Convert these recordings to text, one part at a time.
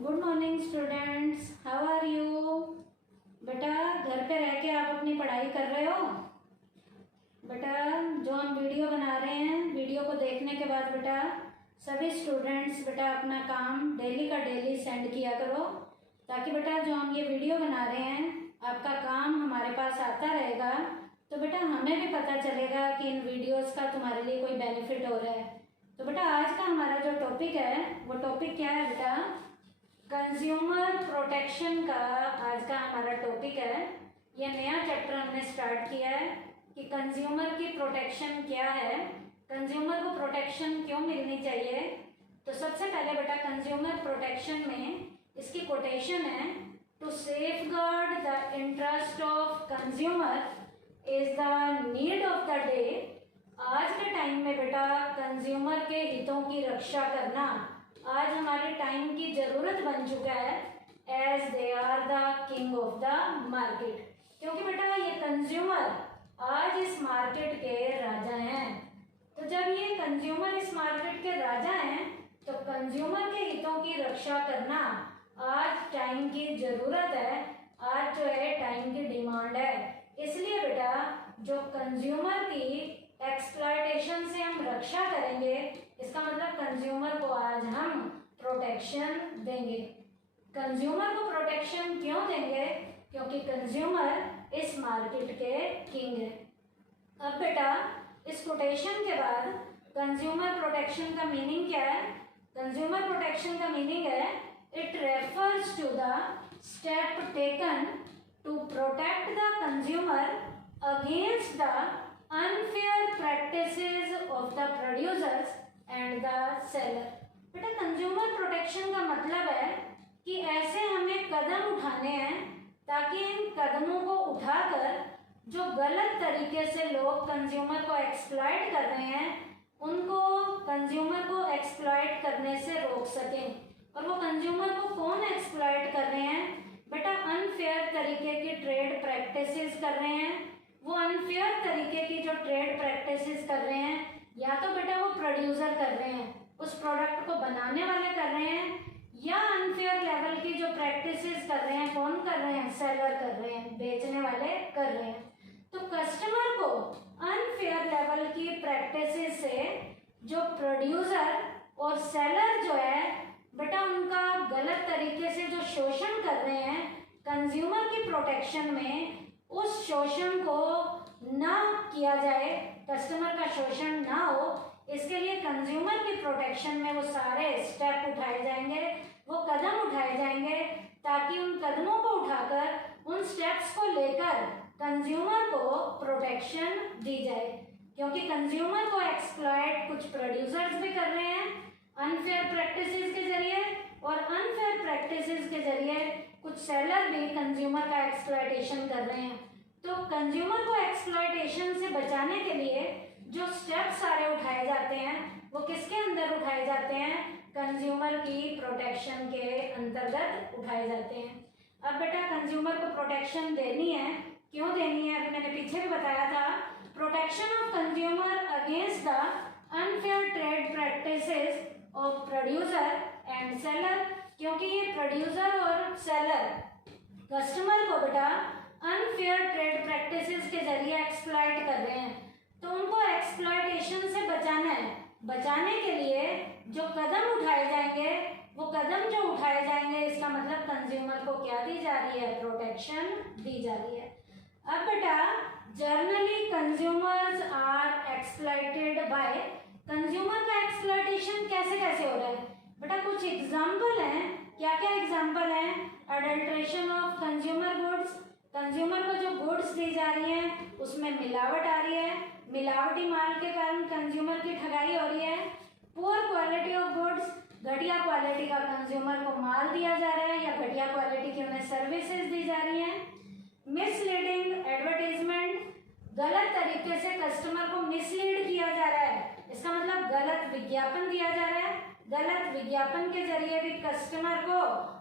Good morning students, how are you. बेटा घर पे रह के आप अपनी पढ़ाई कर रहे हो। बेटा जो हम वीडियो बना रहे हैं, वीडियो को देखने के बाद बेटा सभी स्टूडेंट्स बेटा अपना काम डेली का डेली सेंड किया करो, ताकि बेटा जो हम ये वीडियो बना रहे हैं आपका काम हमारे पास आता रहेगा, तो बेटा हमें भी पता चलेगा कि इन वीडियोस का तुम्हारे लिए कोई बेनिफिट हो रहा है। तो बेटा आज का हमारा जो टॉपिक है वो टॉपिक क्या है बेटा, कंज्यूमर प्रोटेक्शन का आज का हमारा टॉपिक है। ये नया चैप्टर हमने स्टार्ट किया है कि कंज्यूमर की प्रोटेक्शन क्या है, कंज्यूमर को प्रोटेक्शन क्यों मिलनी चाहिए। तो सबसे पहले बेटा कंज्यूमर प्रोटेक्शन में इसकी कोटेशन है, to safeguard the interest of consumer is the need of the day. आज के टाइम में बेटा कंज्यूमर के हितों की रक्षा करना आज हमारे टाइम की जरूरत बन चुका है, as they are the king of the market. क्योंकि बेटा ये कंज्यूमर आज इस मार्केट के राजा हैं। तो जब ये कंज्यूमर इस मार्केट के राजा हैं तो कंज्यूमर के हितों की रक्षा करना आज टाइम की जरूरत है, आज जो है टाइम की डिमांड है। इसलिए बेटा जो कंज्यूमर की एक्सप्लॉयटेशन से हम रक्षा करेंगे, इसका मतलब कंज्यूमर को आज हम प्रोटेक्शन देंगे। कंज्यूमर को प्रोटेक्शन क्यों देंगे? क्योंकि कंज्यूमर इस मार्केट के किंग है। अब बेटा इस कोटेशन के बाद कंज्यूमर प्रोटेक्शन का मीनिंग क्या है? कंज्यूमर प्रोटेक्शन का मीनिंग है, it refers to the step taken to protect the consumer against the unfair practices of the producers and the seller. बेटा कंज्यूमर प्रोटेक्शन का मतलब है कि ऐसे हमें कदम उठाने हैं ताकि इन कदमों को उठाकर जो गलत तरीके से लोग कंज्यूमर को एक्सप्लॉइट कर रहे हैं उनको कंज्यूमर को एक्सप्लॉइट करने से रोक सकें। और वो कंज्यूमर को कौन एक्सप्लॉइट कर रहे हैं? बेटा अनफेयर तरीके की ट्रेड प्रैक्टिसेस कर रहे हैं। वो अनफेयर तरीके की जो ट्रेड प्रैक्टिसेस कर रहे हैं, या तो बेटा वो प्रोड्यूसर कर रहे हैं, उस प्रोडक्ट को बनाने वाले कर रहे हैं, या अनफेयर लेवल की जो प्रैक्टिसेस कर रहे हैं, कौन कर रहे हैं? सेलर कर रहे हैं, बेचने वाले कर रहे हैं। तो कस्टमर को अनफेयर लेवल की प्रैक्टिसेस से जो प्रोड्यूसर और सेलर जो है बेटा उनका गलत तरीके से जो शोषण कर रहे हैं कंज्यूमर की प्रोटेक्शन में, उस शोषण को ना किया जाए, कस्टमर का शोषण ना हो, इसके लिए कंज्यूमर की प्रोटेक्शन में वो सारे स्टेप उठाए जाएंगे, वो कदम उठाए जाएंगे, ताकि उन कदमों को उठाकर उन स्टेप्स को लेकर कंज्यूमर को प्रोटेक्शन दी जाए। क्योंकि कंज्यूमर को एक्सप्लॉइट कुछ प्रोड्यूसर्स भी कर रहे हैं अनफेयर प्रैक्टिसेस के जरिए, और अनफेयर प्रैक्टिसेस के जरिए कुछ सेलर भी कंज्यूमर का एक्सप्लॉइटेशन कर रहे हैं। तो कंज्यूमर को एक्सप्लॉइटेशन से बचाने के लिए जो स्टेप सारे उठाए जाते हैं वो किसके अंदर उठाए जाते हैं? कंज्यूमर की प्रोटेक्शन के अंतर्गत उठाए जाते हैं। अब बेटा कंज्यूमर को प्रोटेक्शन देनी है, क्यों देनी है? अभी मैंने पीछे भी बताया था, protection of consumer against the unfair trade practices of producer and seller. क्योंकि ये प्रोड्यूसर और सेलर कस्टमर को बेटा अनफेयर ट्रेड प्रैक्टिसेस के जरिए एक्सप्लॉइट कर रहे हैं, तो उनको एक्सप्लॉइटेशन से बचाना है। बचाने के लिए जो कदम उठाए जाएंगे, वो कदम जो उठाए जाएंगे, इसका मतलब कंज्यूमर को क्या दी जा रही है? प्रोटेक्शन दी जा रही है। अब बेटा generally consumers are exploited by, consumer का एक्सप्लॉइटेशन कैसे कैसे हो रहा है? बेटा कुछ एग्जाम्पल हैं। क्या क्या एग्जाम्पल हैं? Adulteration of consumer goods, consumer को जो गुड्स दी जा रही है उसमें मिलावट आ रही है, मिलावटी माल के कारण कंज्यूमर की ठगाई हो रही है। पुअर क्वालिटी ऑफ गुड्स, घटिया क्वालिटी का कंज्यूमर को माल दिया जा रहा है या घटिया क्वालिटी की उन्हें सर्विसेज दी जा रही हैं। मिसलीडिंग एडवर्टाइजमेंट, गलत तरीके से कस्टमर को मिसलीड किया जा रहा है, इसका मतलब गलत विज्ञापन दिया जा रहा है, गलत विज्ञापन के जरिए भी कस्टमर को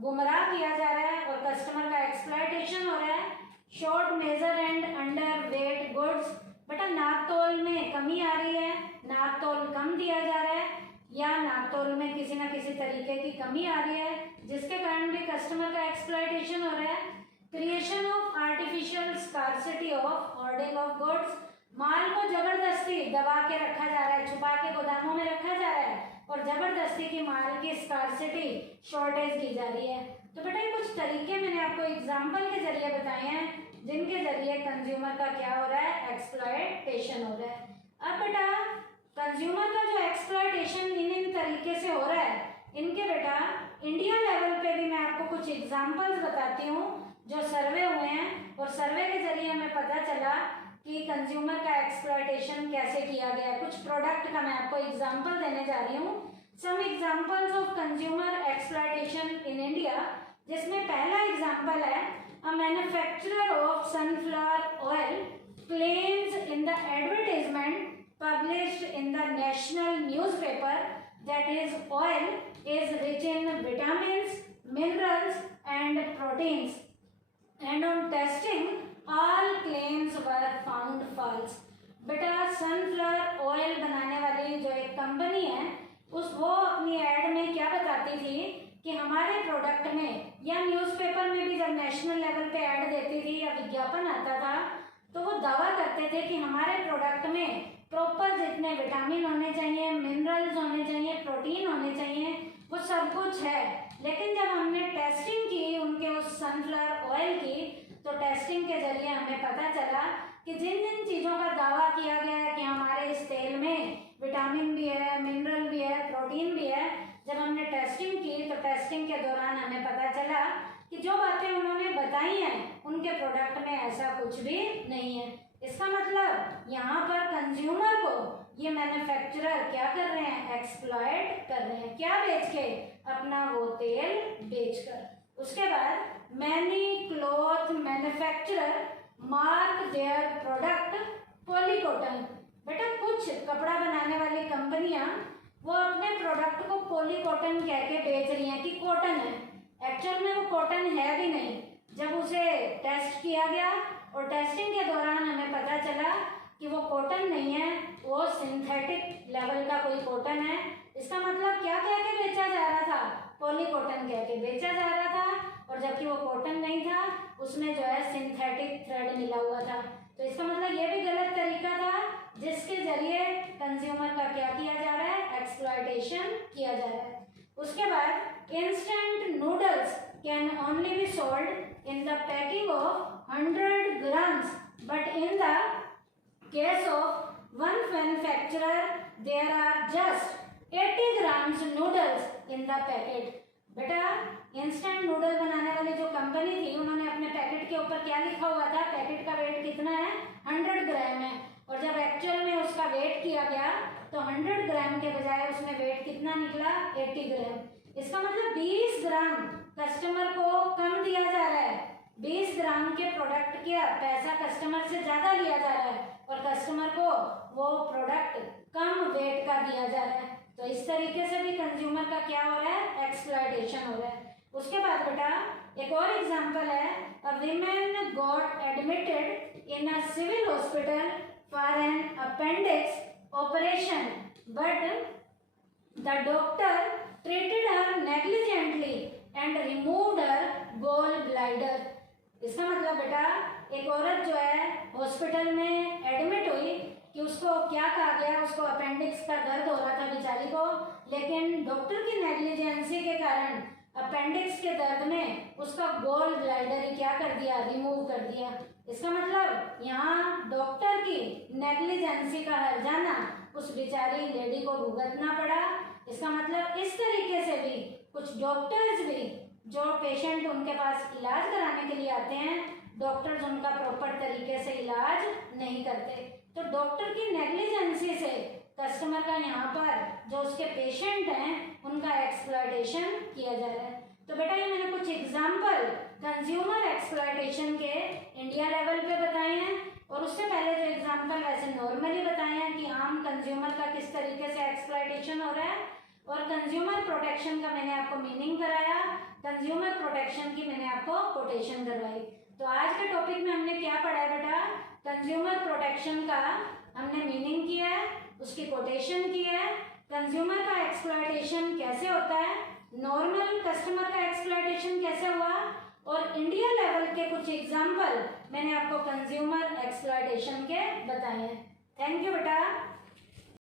गुमराह किया जा रहा है और कस्टमर का एक्सप्लॉइटेशन हो रहा है। Short measure and under weight goods, बेटा नाप तोल में कमी आ रही है, नाप तोल कम दिया जा रहा है, या नापतोल में किसी ना किसी तरीके की कमी आ रही है, जिसके कारण भी कस्टमर का एक्सप्लॉयटेशन हो रहा है। Creation of artificial scarcity of hoarding of goods, माल को जबरदस्ती दबा के रखा जा रहा है, छुपा के गोदामों में रखा जा रहा है और जबरदस्ती की माल की स्कार्सिटी शॉर्टेज की जा रही है। तो बेटा ये कुछ तरीके मैंने आपको एग्जाम्पल के जरिए बताए हैं जिनके जरिए कंज्यूमर का क्या हो रहा है, एक्सप्लॉयटेशन हो रहा है। अब बेटा कंज्यूमर का जो एक्सप्लॉयटेशन इन तरीके से हो रहा है, इनके बेटा इंडिया लेवल पे भी मैं आपको कुछ एग्जाम्पल्स बताती हूँ जो सर्वे हुए हैं, और सर्वे के जरिए हमें पता चला कि कंज्यूमर का एक्सप्लॉयटेशन कैसे किया गया। कुछ प्रोडक्ट का मैं आपको एग्जांपल देने जा रही हूँ, some examples of consumer exploitation in India, जिसमें पहला एग्जांपल है a manufacturer of sunflower oil claims in the advertisement published in the national newspaper that is oil is rich in vitamins, minerals and proteins, and on testing all claims were found false। बेटा sunflower oil बनाने वाली जो एक company है वो अपनी add में क्या बताती थी कि हमारे प्रोडक्ट में, या न्यूज़पेपर में भी जब नेशनल लेवल पे ऐड देती थी या विज्ञापन आता था तो वो दावा करते थे कि हमारे प्रोडक्ट में प्रॉपर जितने विटामिन होने चाहिए, मिनरल्स होने चाहिए, प्रोटीन होने चाहिए, वो सब कुछ है। लेकिन जब हमने टेस्टिंग की उनके उस सनफ्लावर ऑयल की, तो टेस्टिंग के जरिए हमें पता चला कि जिन जिन चीज़ों का दावा किया गया है कि हमारे इस तेल में विटामिन भी है, मिनरल भी है, प्रोटीन भी है, जब हमने टेस्टिंग की तो टेस्टिंग के दौरान हमें पता चला कि जो बातें उन्होंने बताई हैं उनके प्रोडक्ट में ऐसा कुछ भी नहीं है। इसका मतलब यहाँ पर कंज्यूमर को ये मैन्युफैक्चरर क्या कर रहे हैं, एक्सप्लॉयट कर रहे हैं। क्या बेच के, अपना वो तेल बेचकर। उसके बाद many cloth manufacturer mark their product polycotton. बेटा कुछ कपड़ा बनाने वाली कंपनियां वो अपने प्रोडक्ट को पॉलीकॉटन कह के बेच रही हैं कि कॉटन है, एक्चुअल में वो कॉटन है भी नहीं। जब उसे टेस्ट किया गया और टेस्टिंग के दौरान हमें पता चला कि वो कॉटन नहीं है, वो सिंथेटिक लेवल का कोई कॉटन है। इसका मतलब क्या कह के बेचा जा रहा था, पॉलीकॉटन कह के बेचा जा रहा था, और जबकि वो कॉटन नहीं था, उसमें जो है सिंथेटिक थ्रेड मिला हुआ था। तो इसका मतलब ये भी गलत तरीका था जिसके जरिए कंज्यूमर का क्या किया जा रहा है, एक्सप्लॉयटेशन किया जा रहा है। उसके बाद instant noodles can only be sold in the packing of 100 grams, but in the case of one manufacturer there are just 80 grams noodles in the packet। बेटा इंस्टेंट नूडल बनाने वाली जो कंपनी थी उन्होंने अपने पैकेट के ऊपर क्या लिखा हुआ था, पैकेट का वेट कितना है, 100 ग्राम है, और जब एक्चुअल में उसका वेट किया गया तो 100 ग्राम के बजाय उसमें वेट कितना निकला, 80 ग्राम। इसका मतलब 20 ग्राम कस्टमर को कम दिया जा रहा है, 20 ग्राम के प्रोडक्ट के पैसा कस्टमर से ज्यादा लिया जा रहा है और कस्टमर को वो प्रोडक्ट कम वेट का दिया जा रहा है। तो इस तरीके से भी कंज्यूमर का क्या हो रहा है, एक्सप्लॉयटेशन हो रहा है। उसके बाद बेटा एक और एग्जांपल है, a women got admitted in a civil hospital for an appendix operation but the doctor treated her negligently and removed her gall bladder. इसका मतलब बेटा एक औरत जो है हॉस्पिटल में एडमिट हुई कि उसको क्या कहा गया, उसको अपेंडिक्स का दर्द हो रहा था बेचारी को, लेकिन डॉक्टर की नेग्लिजेंसी के कारण अपेंडिक्स के दर्द में उसका गॉल ब्लैडर ही क्या कर दिया, रिमूव कर दिया। इसका मतलब यहाँ डॉक्टर की नेग्लिजेंसी का हर्जाना उस बेचारी लेडी को भुगतना पड़ा। इसका मतलब इस तरीके से भी कुछ डॉक्टर्स भी जो पेशेंट उनके पास इलाज कराने के लिए आते हैं, डॉक्टर्स उनका प्रॉपर तरीके से इलाज नहीं करते। तो डॉक्टर की नेग्लिजेंसी से कस्टमर का यहाँ पर जो उसके पेशेंट हैं उनका एक्सप्लॉयटेशन किया जा रहा है। तो बेटा ये मैंने कुछ एग्जाम्पल कंज्यूमर एक्सप्लॉयटेशन के इंडिया लेवल पे बताए हैं, और उससे पहले जो एग्जाम्पल वैसे नॉर्मली बताए हैं कि आम कंज्यूमर का किस तरीके से एक्सप्लॉयटेशन हो रहा है, और कंज्यूमर प्रोटेक्शन का मैंने आपको मीनिंग कराया, कंज्यूमर प्रोटेक्शन की मैंने आपको कोटेशन करवाई। तो आज के टॉपिक में हमने क्या पढ़ा है बेटा, कंज्यूमर प्रोटेक्शन का हमने मीनिंग किया है, उसकी कोटेशन की है, कंज्यूमर का एक्सप्लॉयटेशन कैसे होता है, नॉर्मल कस्टमर का एक्सप्लॉयटेशन कैसे हुआ, और इंडिया लेवल के कुछ एग्जाम्पल मैंने आपको कंज्यूमर एक्सप्लॉयटेशन के बताए हैं। थैंक यू बेटा।